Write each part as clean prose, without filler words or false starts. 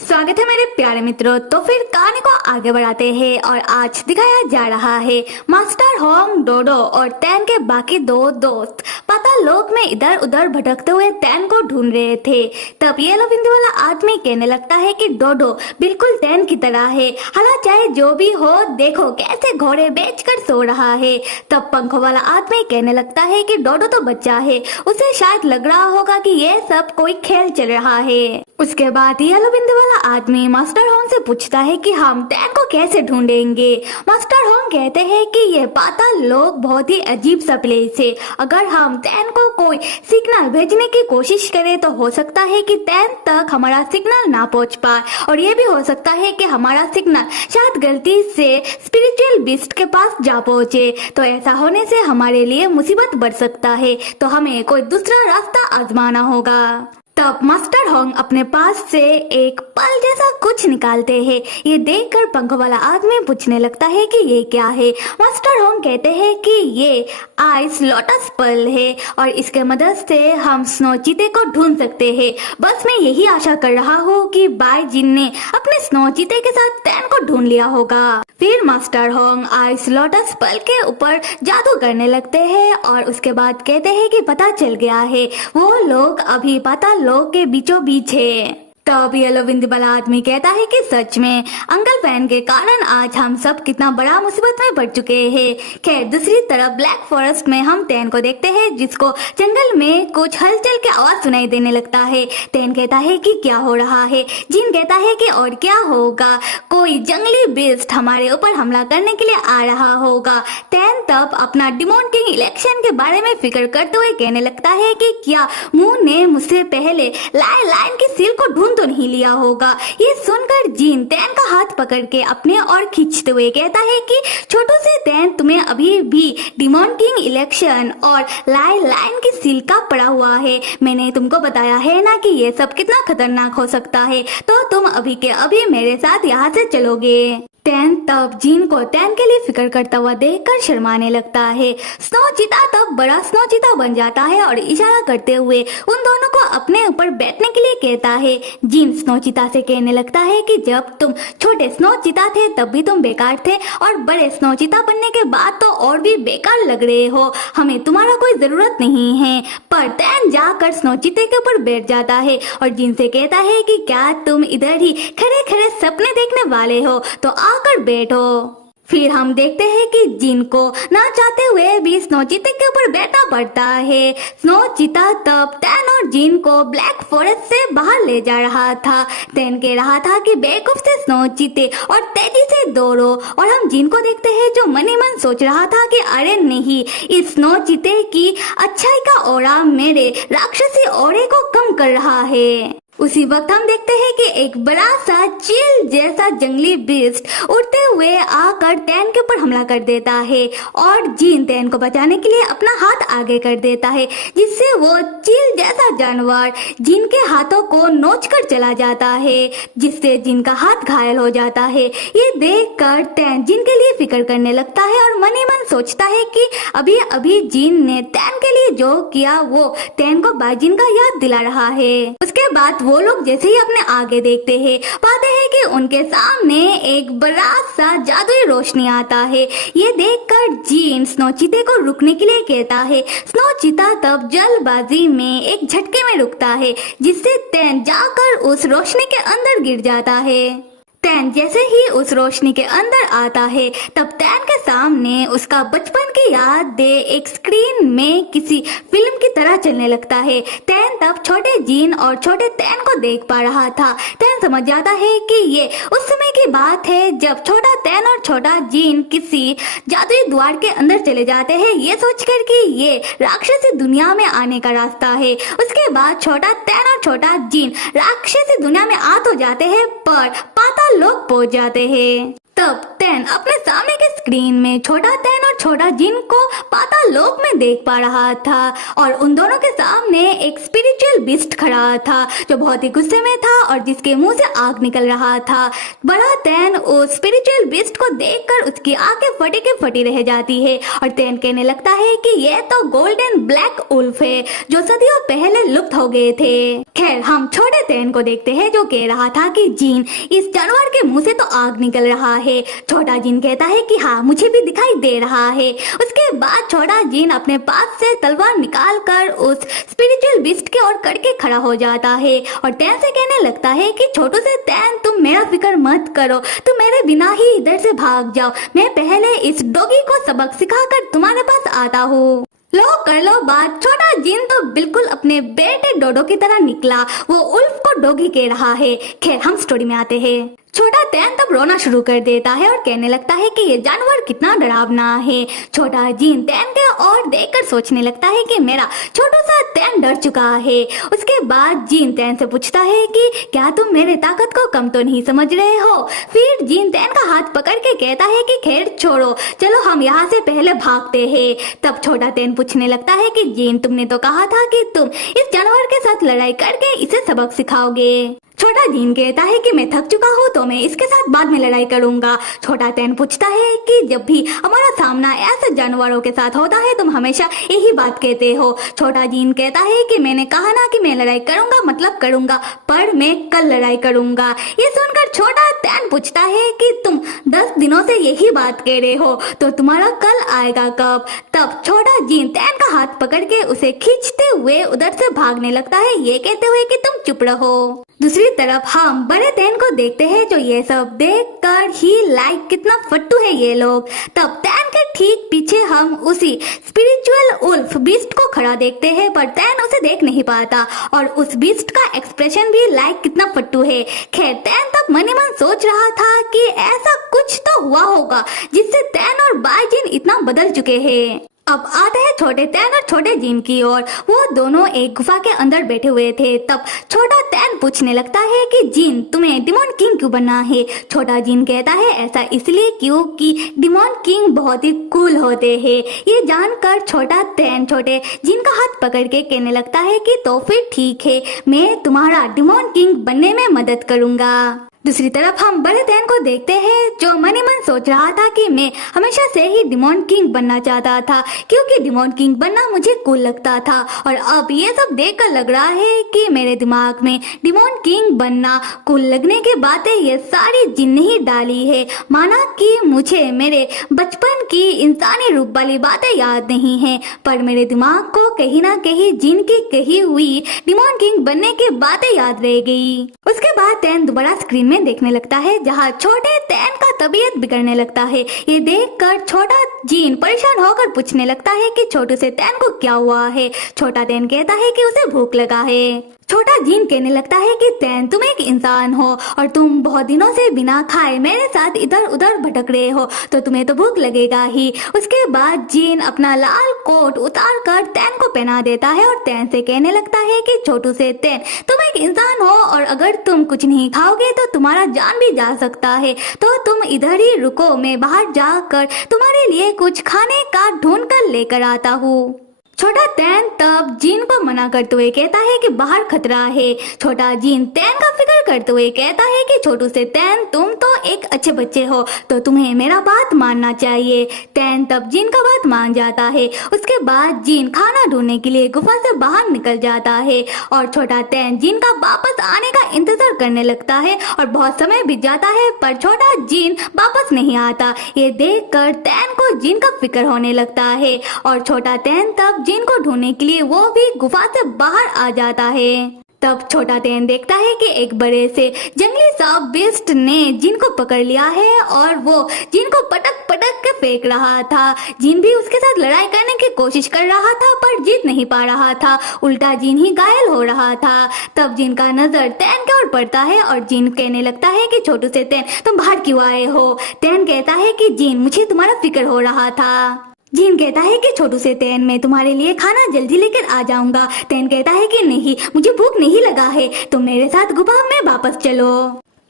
स्वागत है मेरे प्यारे मित्रों। तो फिर कहानी को आगे बढ़ाते हैं और आज दिखाया जा रहा है मास्टर होंग, डोडो और तैन के बाकी दो दोस्त पाताल लोक में इधर उधर भटकते हुए तैन को ढूंढ रहे थे। तब येलो बिंदी वाला आदमी कहने लगता है कि डोडो बिल्कुल तैन की तरह है, हालां चाहे जो भी हो देखो कैसे घोड़े बेचकर सो रहा है। तब पंखों वाला आदमी कहने लगता है कि डोडो तो बच्चा है, उसे शायद लग रहा होगा कि ये सब कोई खेल चल रहा है। उसके बाद येलो बिंदी वाला आदमी मास्टर होंग से पूछता है कि हम तैन को कैसे ढूंढेंगे। मास्टर होंग कहते हैं कि ये पाताल लोक बहुत ही अजीब सा प्लेस है, अगर हम तैन को कोई सिग्नल भेजने की कोशिश करें तो हो सकता है कि तैन तक हमारा सिग्नल ना पहुंच पाए, और ये भी हो सकता है कि हमारा सिग्नल शायद गलती से स्पिरिचुअल बीस्ट के पास जा पहुंचे। तो ऐसा होने से हमारे लिए मुसीबत बढ़ सकता है, तो हमें कोई दूसरा रास्ता आजमाना होगा। तब मास्टर होंग अपने पास से एक पल जैसा कुछ निकालते हैं। ये देखकर पंख वाला आदमी पूछने लगता है कि ये क्या है। मास्टर होंग कहते हैं कि ये आइस लोटस पल है और इसके मदद से हम स्नो चीते को ढूंढ सकते हैं। बस मैं यही आशा कर रहा हूँ कि बाई जिन ने अपने स्नो चीते के साथ तैन को ढूंढ लिया होगा। फिर मास्टर होंग आइस लोटस पल के ऊपर जादू करने लगते हैं और उसके बाद कहते हैं कि पता चल गया है वो लोग अभी पाताल लोक के बीचों बीच है। तब येलो बिंदी वाला आदमी कहता है कि सच में अंकल फैन के कारण आज हम सब कितना बड़ा मुसीबत में पड़ चुके हैं। खैर दूसरी तरफ ब्लैक फॉरेस्ट में हम तैन को देखते हैं जिसको जंगल में कुछ हलचल की आवाज सुनाई देने लगता है। तैन कहता है कि क्या हो रहा है। जिन कहता है कि और क्या होगा, कोई जंगली बीस्ट हमारे ऊपर हमला करने के लिए आ रहा होगा। तैन तब अपना डिमोन किंग इलेक्शन के बारे में फिक्र करते हुए कहने लगता है कि क्या मुंह ने मुझसे पहले लाइन की सील को ढूंढ तो नहीं लिया होगा। ये सुनकर जीन तैन का हाथ पकड़ के अपने और खींचते हुए कहता है कि छोटू से तैन तुम्हें अभी भी डिमोन किंग इलेक्शन और लाइन की सील का पड़ा हुआ है। मैंने तुमको बताया है ना कि ये सब कितना खतरनाक हो सकता है, तो तुम अभी के अभी मेरे साथ यहाँ से चलोगे। तैन तब जीन को तैन के लिए फिक्र करता हुआ देखकर शर्माने लगता है। स्नो चीता तब बड़ा स्नो चीता बन जाता है और इशारा करते हुए उन दोनों को अपने ऊपर बैठने के लिए कहता है। जीन स्नो चीता से कहने लगता है कि जब तुम छोटे स्नो चीता थे तब भी तुम बेकार थे और बड़े स्नो चीता बनने के बाद तो और भी बेकार लग रहे हो, हमें तुम्हारा कोई जरूरत नहीं है। पर तैन जाकर स्नो चीते के ऊपर बैठ जाता है और जीन से कहता है कि क्या तुम इधर ही खड़े खड़े सपने देखने वाले हो, तो आकर बैठो। फिर हम देखते हैं कि जिन को ना चाहते हुए भी स्नो चीते के ऊपर बैठना पड़ता है। स्नो चीता तब तैन और जिन को ब्लैक फॉरेस्ट से बाहर ले जा रहा था। तैन कह रहा था कि बेवकूफ से स्नो चीते और तेजी से दौड़ो, और हम जिन को देखते हैं जो मन ही मन सोच रहा था कि अरे नहीं, इस स्नो चीते की अच्छाई का ऑरा मेरे राक्षसी ऑरे को कम कर रहा है। उसी वक्त हम देखते हैं कि एक बड़ा सा चील जैसा जंगली बीस्ट उड़ते हुए आकर तैन के ऊपर हमला कर देता है और जीन तैन को बचाने के लिए अपना हाथ आगे कर देता है, जिससे वो चील जैसा जानवर जिन के हाथों को नोचकर चला जाता है, जिससे जिन का हाथ घायल हो जाता है। ये देखकर तैन जिन के लिए फिक्र करने लगता है और मन ही मन सोचता है कि अभी अभी जिन ने तैन के लिए जो किया वो तैन को बाजिन का याद दिला रहा है। उसके बाद वो लोग जैसे ही अपने आगे देखते हैं पाते हैं कि उनके सामने एक बड़ा सा जादुई रोशनी आता है। ये देखकर जीन स्नो चीते को रुकने के लिए कहता है। स्नो चीता तब जल्दबाजी में एक झटके में रुकता है, जिससे तैन जाकर उस रोशनी के अंदर गिर जाता है। तैन जैसे ही उस रोशनी के अंदर आता है तब तैन के सामने उसका बचपन की यादें एक स्क्रीन में किसी फिल्म की तरह चलने लगता है। तैन तब छोटे जीन और छोटे तैन को देख पा रहा था। तैन समझ जाता है कि ये उस समय की बात है जब छोटा तैन और छोटा जीन किसी जादुई द्वार के अंदर चले जाते हैं, ये सोचकर कि ये राक्षसी दुनिया में आने का रास्ता है। उसके बाद छोटा तैन और छोटा जीन राक्षसी दुनिया में आ तो जाते हैं पर पाताल लोक पहुंच जाते हैं। तब तैन अपने सामने के स्क्रीन में छोटा तैन और छोटा जिन को पाताल लोक में देख पा रहा था और उन दोनों के सामने एक स्पिरिचुअल बीस्ट खड़ा था जो बहुत ही गुस्से में था और जिसके मुंह से आग निकल रहा था। बड़ा तैन उस स्पिरिचुअल बीस्ट को देखकर उसकी आंखें फटी के फटी रह जाती है और तैन कहने लगता है कि ये तो गोल्डन ब्लैक उल्फ है जो सदियों पहले लुप्त हो गए थे। खैर हम छोटे तैन को देखते हैं जो कह रहा था कि जीन इस जानवर के मुंह से तो आग निकल रहा है। छोटा जीन कहता है कि हाँ मुझे भी दिखाई दे रहा है। उसके बाद छोटा जीन अपने पास से तलवार निकाल कर उस स्पिरिचुअल बीस्ट की ओर करके खड़ा हो जाता है और तैन से कहने लगता है कि छोटू से तैन तुम मेरा फिक्र मत करो, तुम मेरे बिना ही इधर से भाग जाओ, मैं पहले इस डॉगी को सबक सिखाकर तुम्हारे पास आता हूँ। लो कर लो बात। छोटा जिन तो बिल्कुल अपने बेटे डोडो की तरह निकला, वो उल्फ को डॉगी कह रहा है। खैर हम स्टोरी में आते हैं। छोटा तैन तब रोना शुरू कर देता है और कहने लगता है कि ये जानवर कितना डरावना है। छोटा जीन तैन के और देखकर सोचने लगता है कि मेरा छोटा सा तैन डर चुका है। उसके बाद जीन तैन से पूछता है कि क्या तुम मेरे ताकत को कम तो नहीं समझ रहे हो। फिर जीन तैन का हाथ पकड़ के कहता है कि खैर छोड़ो, चलो हम यहाँ से पहले भागते हैं। तब छोटा तैन पूछने लगता है कि जीन तुमने तो कहा था कि तुम इस जानवर के साथ लड़ाई करके इसे सबक सिखाओगे। छोटा जीन कहता है कि मैं थक चुका हूँ तो मैं इसके साथ बाद में लड़ाई करूंगा। छोटा तैन पूछता है कि जब भी हमारा सामना ऐसे जानवरों के साथ होता है तुम हमेशा यही बात कहते हो। छोटा जीन कहता है कि मैंने कहा ना कि मैं लड़ाई करूंगा मतलब करूंगा, पर मैं कल लड़ाई करूंगा। ये सुनकर छोटा तैन पूछता है कि तुम 10 दिनों से यही बात कह रहे हो तो तुम्हारा कल आएगा कब। तब छोटा जीन तैन का हाथ पकड़ के उसे खींचते हुए उधर से भागने लगता है, ये कहते हुए कि तुम चुप रहो। दूसरी तरफ हम बड़े तैन को देखते हैं जो ये सब देखकर ही लाइक कितना फट्टू है ये लोग। तब तैन के ठीक पीछे हम उसी स्पिरिचुअल उल्फ बीस्ट को खड़ा देखते हैं, पर तैन उसे देख नहीं पाता और उस बीस्ट का एक्सप्रेशन भी लाइक कितना फट्टू है। खैर तैन तब मन ही मन सोच रहा था कि ऐसा कुछ तो हुआ होगा जिससे तैन और बाईजिन इतना बदल चुके हैं। अब आते हैं छोटे तैन और छोटे जीन की ओर। वो दोनों एक गुफा के अंदर बैठे हुए थे। तब छोटा तैन पूछने लगता है कि जीन तुम्हें डिमोन किंग क्यों बनना है। छोटा जीन कहता है ऐसा इसलिए क्योंकि डिमोन किंग बहुत ही कूल होते हैं। ये जानकर छोटा तैन छोटे जीन का हाथ पकड़ के कहने लगता है कि तो फिर ठीक है, मैं तुम्हारा डिमोन किंग बनने में मदद करूंगा। दूसरी तरफ हम बड़े तैन को देखते हैं जो मन ही मन सोच रहा था कि मैं हमेशा से ही डिमोन किंग बनना चाहता था क्योंकि डिमोन किंग बनना मुझे कूल लगता था और अब ये सब देखकर लग रहा है कि मेरे दिमाग में डिमोन किंग बनना कूल लगने के बातें ये सारी जिन ही डाली है। माना कि मुझे मेरे बचपन की इंसानी रूप वाली बातें याद नहीं है, पर मेरे दिमाग को कहीं ना कहीं जिन की कही हुई डिमोन किंग बनने की बातें याद रह गई। उसके बाद तैन दोबारा स्क्रीन में देखने लगता है जहाँ छोटे तैन का तबीयत बिगड़ने लगता है। ये देखकर छोटा जीन परेशान होकर पूछने लगता है कि छोटू से तैन को क्या हुआ है। छोटा तैन कहता है कि उसे भूख लगा है। छोटा जीन कहने लगता है कि तैन तुम एक इंसान हो और तुम बहुत दिनों से बिना खाए मेरे साथ इधर उधर भटक रहे हो तो तुम्हें तो भूख लगेगा ही। उसके बाद जीन अपना लाल कोट उतार कर तैन को पहना देता है और तैन से कहने लगता है कि छोटू से तैन तुम एक इंसान हो और अगर तुम कुछ नहीं खाओगे तो तुम्हारा जान भी जा सकता है, तो तुम इधर ही रुको, मैं बाहर जाकर तुम्हारे लिए कुछ खाने का ढूंढ कर लेकर आता हूँ। छोटा तैन तब जीन को मना करते हुए कहता है कि बाहर खतरा है। छोटा जीन तैन का फिक्र करते हुए कहता है कि छोटू से तैन तुम तो एक अच्छे बच्चे हो तो तुम्हें मेरा बात मानना चाहिए। तैन तब जीन का बात मान जाता है। उसके बाद जीन खाना ढूंढने के लिए गुफा से बाहर निकल जाता है और छोटा तैन जीन का वापस आने का इंतजार करने लगता है और बहुत समय बीत जाता है पर छोटा जीन वापस नहीं आता। ये देखकर तैन को जीन का फिक्र होने लगता है और छोटा तैन तब जीन को ढूंढने के लिए वो भी गुफा से बाहर आ जाता है। तब छोटा तैन देखता है कि एक बड़े से जंगली सांप बीस्ट ने जिन को पकड़ लिया है और वो जिन को पटक पटक के फेंक रहा था। जिन भी उसके साथ लड़ाई करने की कोशिश कर रहा था पर जीत नहीं पा रहा था, उल्टा जिन ही घायल हो रहा था। तब जिन का नजर तैन की ओर पड़ता है और जिन कहने लगता है कि छोटू से तैन तुम बाहर क्यों आए हो। तैन कहता है कि जिन मुझे तुम्हारा फिक्र हो रहा था। जीन कहता है कि छोटू से तैन मैं तुम्हारे लिए खाना जल्दी लेकर आ जाऊंगा। तैन कहता है कि नहीं, मुझे भूख नहीं लगा है, तुम मेरे साथ गुफा में वापस चलो।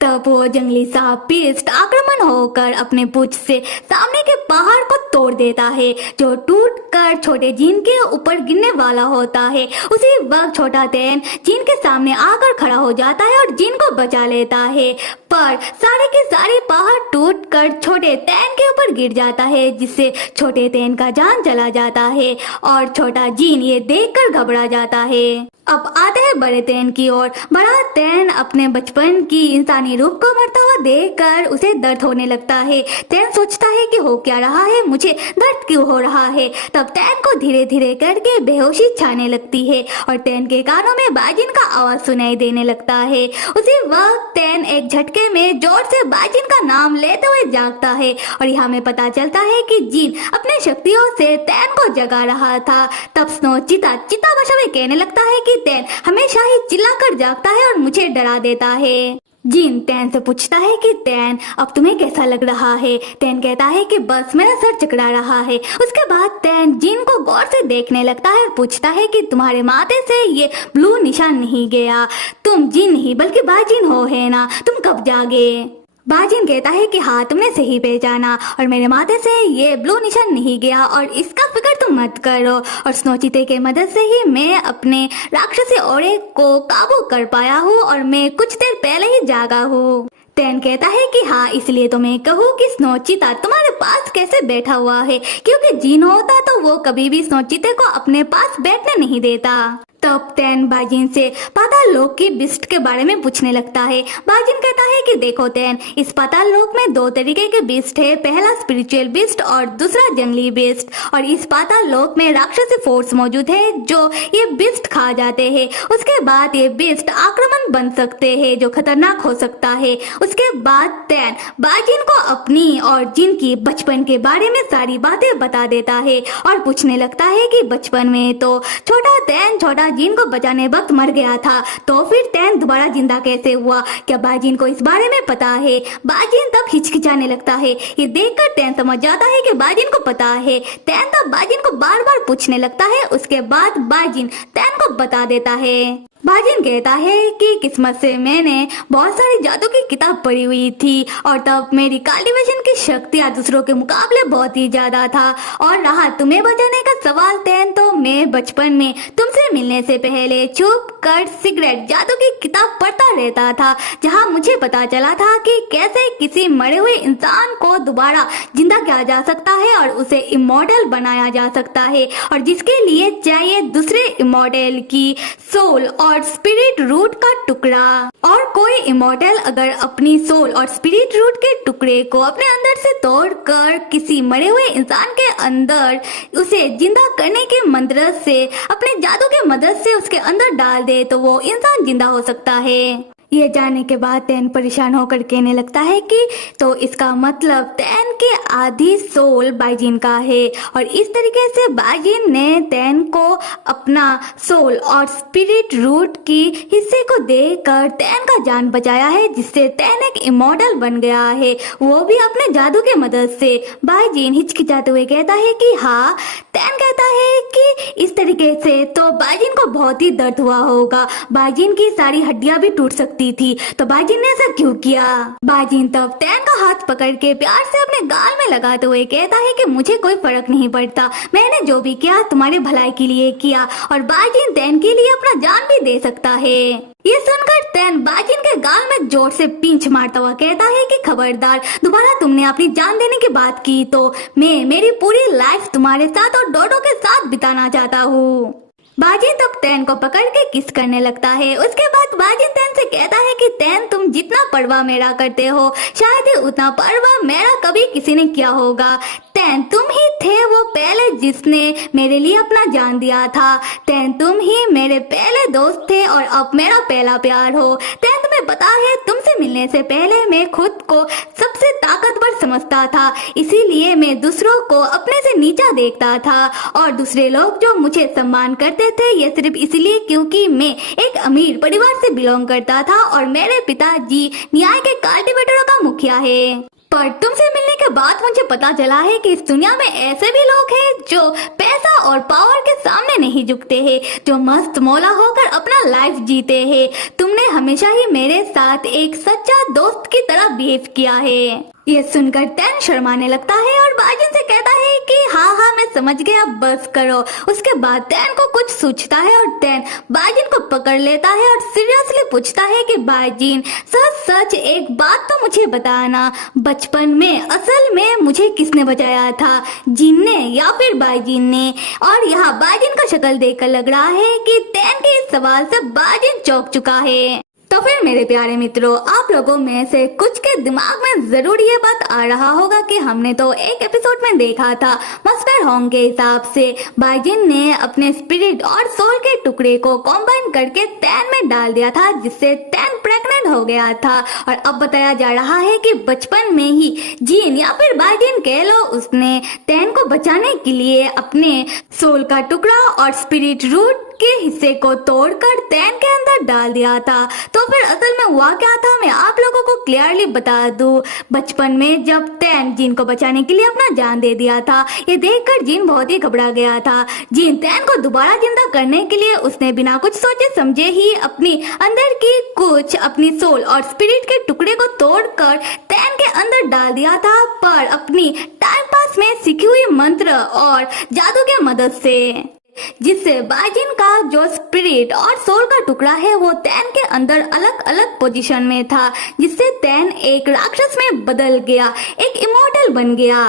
तब वो जंगली सांप बीस्ट आक्रमण होकर अपने पूंछ से सामने के पहाड़ को तोड़ देता है, जो टूट कर छोटे जीन के ऊपर गिरने वाला होता है। उसी वक्त छोटा तैन जीन के सामने आकर खड़ा हो जाता है और जीन को बचा लेता है, पर सारे के सारे पहाड़ टूट कर छोटे तैन के ऊपर गिर जाता है, जिससे छोटे तैन का जान चला जाता है और छोटा जीन ये देखकर घबरा जाता है। अब आते हैं बड़े तैन की ओर। बड़ा तैन अपने बचपन की इंसानी रूप को मरता हुआ देखकर उसे दर्द होने लगता है। तैन सोचता है कि हो क्या रहा है, मुझे दर्द क्यों हो रहा है। तब तैन को धीरे धीरे करके बेहोशी छाने लगती है और तैन के कानों में बाजिन का आवाज सुनाई देने लगता है। उसी वक्त तैन एक झटके में जोर से बाजिन का नाम लेते हुए जागता है और यहाँ में पता चलता है कि जीन अपने शक्तियों से तैन को जगा रहा था। तब स्नो चीता भाषा में कहने लगता है कि तैन हमेशा ही चिल्लाकर जागता है और मुझे डरा देता है। जीन तैन से पूछता है कि तैन अब तुम्हें कैसा लग रहा है। तैन कहता है कि बस मेरा सर चकरा रहा है। उसके बाद तैन जीन को गौर से देखने लगता है और पूछता है कि तुम्हारे माथे से ये ब्लू निशान नहीं गया, तुम जीन नहीं बल्कि बाजिन हो है ना, तुम कब जागे। बाजिन कहता है कि हाँ तुमने सही पहचाना और मेरे माथे से ये ब्लू निशान नहीं गया और इसका फिक्र तुम मत करो, और स्नो चीते की मदद से ही मैं अपने राक्षसी औरे को काबू कर पाया हूँ और मैं कुछ देर पहले ही जागा हूँ। तैन कहता है कि हाँ इसलिए तो मैं कहूँ कि स्नो चीता तुम्हारे पास कैसे बैठा हुआ है, क्योंकि जीन होता तो वो कभी भी स्नो चीते को अपने पास बैठने नहीं देता। तब तैन बाजिन से पाताल लोक की बिस्ट के बारे में पूछने लगता है। बाजिन कहता है कि देखो तैन, इस पाताल लोक में दो तरीके के बिस्ट है, पहला स्पिरिचुअल बिस्ट और दूसरा जंगली बिस्ट, और इस पाताल लोक में राक्षसी फोर्स मौजूद है जो ये बिस्ट खा जाते हैं। उसके बाद ये बिस्ट आक्रमण बन सकते हैं जो खतरनाक हो सकता है। उसके बाद तैन बाजिन को अपनी और जिन की बचपन के बारे में सारी बातें बता देता है और पूछने लगता है कि बचपन में तो छोटा तैन छोटा जीन को बचाने वक्त मर गया था, तो फिर तैन दोबारा जिंदा कैसे हुआ, क्या बाजिन को इस बारे में पता है। बाजिन तब हिचकिचाने लगता है। ये देखकर तैन समझ जाता है कि बाजिन को पता है। तैन तब बाजिन को बार बार पूछने लगता है। उसके बाद बाजिन तैन को बता देता है। बाजिन कहता है कि किस्मत से मैंने बहुत सारी जादू की किताब पढ़ी हुई थी और तब मेरी कल्टीवेशन की शक्तियाँ दूसरों के मुकाबले बहुत ही ज्यादा था। और रहा तुम्हें बचाने का सवाल तैन, तो मैं बचपन में तुमसे मिलने से पहले छुप कर सिगरेट जादू की किताब पढ़ता रहता था, जहाँ मुझे पता चला था कि कैसे किसी मरे हुए इंसान को दोबारा जिंदा किया जा सकता है और उसे इमॉर्टल बनाया जा सकता है, और जिसके लिए चाहिए दूसरे इमॉर्टल की सोल और स्पिरिट रूट का टुकड़ा। और कोई इमॉर्टल अगर अपनी सोल और स्पिरिट रूट के टुकड़े को अपने अंदर से तोड़कर किसी मरे हुए इंसान के अंदर उसे जिंदा करने की मदद से अपने जादू के मदद से उसके अंदर डाल दे, तो वो इंसान जिंदा हो सकता है। ये जानने के बाद तैन परेशान होकर कहने लगता है कि तो इसका मतलब तैन के आधी सोल बाजिन का है, और इस तरीके से बाजिन ने तैन को अपना सोल और स्पिरिट रूट की हिस्से को देकर तैन का जान बचाया है, जिससे तैन एक इमॉर्टल बन गया है, वो भी अपने जादू के मदद से। बाजिन हिचकिचाते हुए कहता है कि हाँ। तैन कहता है कि इस तरीके से तो बाजिन को बहुत ही दर्द हुआ होगा, बाजिन की सारी हड्डियां भी टूट सकती थी, तो बाजिन ने ऐसा क्यों किया। बाजिन तब तैन का हाथ पकड़ के प्यार से अपने गाल में लगाते हुए कहता है कि मुझे कोई फर्क नहीं पड़ता, मैंने जो भी किया तुम्हारे भलाई के लिए किया, और बाजिन तैन के लिए अपना जान भी दे सकता है। ये सुनकर तैन बाजिन के गाल में जोर से पिंच मारता हुआ कहता है कि खबरदार, दोबारा तुमने अपनी जान देने की बात की तो मैं मेरी पूरी लाइफ तुम्हारे साथ और डोडो के साथ बिताना चाहता हूँ। बाजिन तब तैन को पकड़ के किस करने लगता है। उसके बाद बाजिन तैन से कहता है कि तैन तुम जितना परवाह मेरा करते हो, शायद ही उतना परवाह मेरा कभी किसी ने किया होगा। तैन तुम ही थे वो पहले जिसने मेरे लिए अपना जान दिया था। तैन तुम ही मेरे पहले दोस्त थे और अब मेरा पहला प्यार हो। तैन तुम्हें पता है, तुमसे मिलने से पहले मैं खुद को सबसे ताकतवर समझता था, इसीलिए मैं दूसरों को अपने से नीचा देखता था, और दूसरे लोग जो मुझे सम्मान करते थे ये सिर्फ इसलिए क्योंकि मैं एक अमीर परिवार से बिलोंग करता था और मेरे पिताजी न्याय के कल्टीवेटरों का मुखिया है। पर तुमसे मिलने के बाद मुझे पता चला है कि इस दुनिया में ऐसे भी लोग हैं जो पैसा और पावर के सामने नहीं झुकते हैं, जो मस्त मौला होकर अपना लाइफ जीते हैं। तुमने हमेशा ही मेरे साथ एक सच्चा दोस्त की तरह बिहेव किया है। ये सुनकर टैन शर्माने लगता है और बाजिन से कहता है कि हाँ मैं समझ गया, बस करो। उसके बाद टैन को कुछ सूझता है और टैन बाजिन को पकड़ लेता है और सीरियसली पूछता है कि बाजिन सच सच एक बात तो मुझे बताना, बचपन में असल में मुझे किसने बचाया था, जिन ने या फिर बाजिन ने? और यहाँ बाजिन का शक्ल देखकर लग रहा है कि टैन के इस सवाल से बाजिन चौंक चुका है। तो फिर मेरे प्यारे मित्रों, आप लोगों में से कुछ के दिमाग में जरूर ये बात आ रहा होगा कि हमने तो एक एपिसोड में देखा था मास्टर होंग के हिसाब से बाजिन ने अपने स्पिरिट और सोल के टुकड़े को कॉम्बाइन करके टैन में डाल दिया था, जिससे टैन प्रेग्नेंट हो गया था। और अब बताया जा रहा है कि बचपन में ही जीन या फिर बाजिन कह लो, उसने टैन को बचाने के लिए अपने सोल का टुकड़ा और स्पिरिट रूट के हिस्से को तोड़कर टैन के अंदर डाल दिया था। तो फिर असल में हुआ क्या था, मैं आप लोगों को क्लियरली बता दूं। बचपन में जब टैन जीन को बचाने के लिए अपना जान दे दिया था, ये देखकर जीन बहुत ही घबरा गया था। जीन टैन को दोबारा जिंदा करने के लिए उसने बिना कुछ सोचे समझे ही अपनी अंदर की कुछ अपनी सोल और स्पिरिट के टुकड़े को तोड़कर टैन के अंदर डाल दिया था, पर अपनी टाइम पास में सीखी हुई मंत्र और जादू के मदद से, जिससे बाजिन का जो स्पिरिट और सोल का टुकड़ा है वो टैन के अंदर अलग अलग पोजीशन में था, जिससे टैन एक राक्षस में बदल गया, एक इमोर्टल बन गया।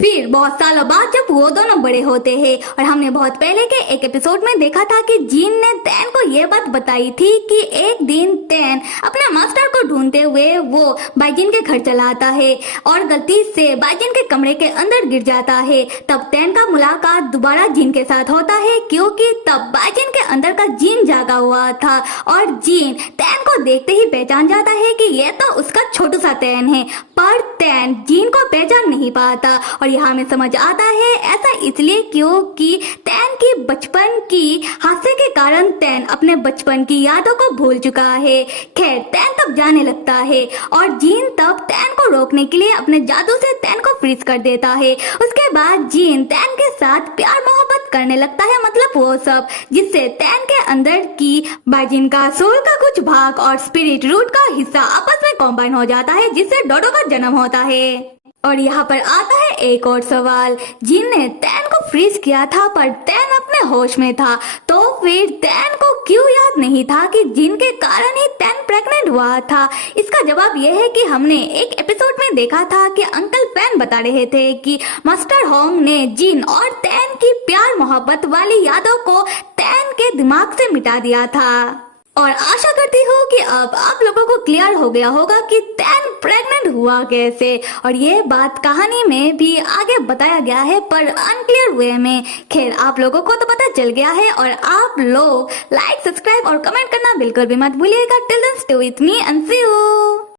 फिर बहुत सालों बाद जब वो दोनों बड़े होते हैं, और हमने बहुत पहले के एक एपिसोड में देखा था कि जीन ने टैन को ये बात बताई थी कि एक दिन टैन अपने मास्टर को ढूंढते हुए वो बाजिन के घर चला आता है और गलती से बाजिन के कमरे के अंदर गिर जाता है। तब टैन का मुलाकात दोबारा जीन के साथ होता है, क्योंकि तब बाजिन के अंदर का जीन जागा हुआ था और जीन टैन को देखते ही पहचान जाता है कि ये तो उसका छोटू सा टैन है। पर टैन जीन को पहचान नहीं पाता, और यहाँ में समझ आता है ऐसा इसलिए क्योंकि टैन की बचपन की हादसे के कारण टैन अपने बचपन की यादों को भूल चुका है। खैर, टैन तब जाने लगता है और जीन तब टैन को रोकने के लिए अपने जादू से टैन को फ्रीज कर देता है। उसके बाद जीन टैन के साथ प्यार मोहब्बत करने लगता है, मतलब वो सब, जिससे टैन के अंदर की बाजिन का सोल का कुछ भाग और स्पिरिट रूट का हिस्सा आपस में कॉम्बाइन हो जाता है, जिससे डोडो का जन्म होता है। और यहाँ पर आता है एक और सवाल, जीन ने टैन को फ्रीज किया था पर टैन अपने होश में था, तो फिर टैन को क्यों याद नहीं था कि जीन के कारण ही टैन प्रेग्नेंट हुआ था? इसका जवाब यह है कि हमने एक एपिसोड में देखा था कि अंकल फैन बता रहे थे कि मास्टर होंग ने जीन और टैन की प्यार मोहब्बत वाली यादों को टैन के दिमाग से मिटा दिया था। और आशा करती हूँ कि अब आप लोगों को क्लियर हो गया होगा कि टैन प्रेग्नेंट हुआ कैसे, और ये बात कहानी में भी आगे बताया गया है पर अनक्लियर वे में। खैर, आप लोगों को तो पता चल गया है, और आप लोग लाइक, सब्सक्राइब और कमेंट करना बिल्कुल भी मत भूलिएगा। Till then stay with me and see you.